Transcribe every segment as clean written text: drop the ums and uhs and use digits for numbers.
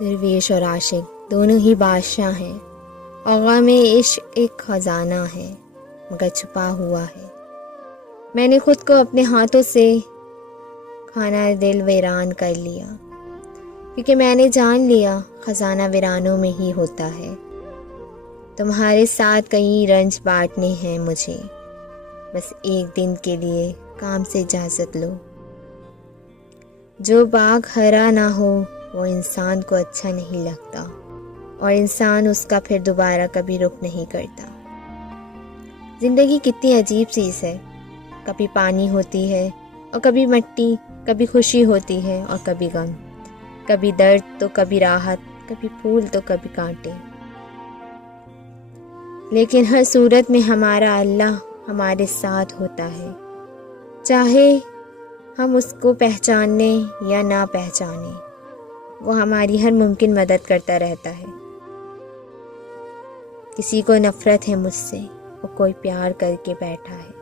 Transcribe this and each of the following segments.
درویش اور عاشق دونوں ہی بادشاہ ہیں، اور میں عشق ایک خزانہ ہے مگر چھپا ہوا ہے۔ میں نے خود کو اپنے ہاتھوں سے کھانا دل ویران کر لیا، کیونکہ میں نے جان لیا خزانہ ویرانوں میں ہی ہوتا ہے۔ تمہارے ساتھ کئی رنج بانٹنے ہیں مجھے، بس ایک دن کے لیے کام سے اجازت لو۔ جو باغ ہرا نہ ہو وہ انسان کو اچھا نہیں لگتا، اور انسان اس کا پھر دوبارہ کبھی رخ نہیں کرتا۔ زندگی کتنی عجیب چیز ہے، کبھی پانی ہوتی ہے اور کبھی مٹی، کبھی خوشی ہوتی ہے اور کبھی غم، کبھی درد تو کبھی راحت، کبھی پھول تو کبھی کانٹے۔ لیکن ہر صورت میں ہمارا اللہ ہمارے ساتھ ہوتا ہے، چاہے ہم اس کو پہچانے یا نہ پہچانے، وہ ہماری ہر ممکن مدد کرتا رہتا ہے۔ کسی کو نفرت ہے مجھ سے، اور کوئی پیار کر کے بیٹھا ہے۔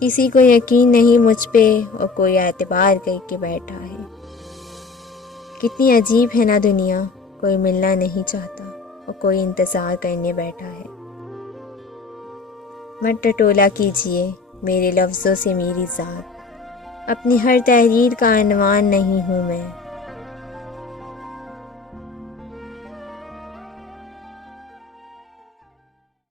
کسی کو یقین نہیں مجھ پہ، اور کوئی اعتبار کر کے بیٹھا ہے۔ کتنی عجیب ہے نا دنیا، کوئی ملنا نہیں چاہتا اور کوئی انتظار کرنے بیٹھا ہے۔ مت ٹٹولا کیجیے میرے لفظوں سے میری ذات، اپنی ہر تحریر کا عنوان نہیں ہوں میں۔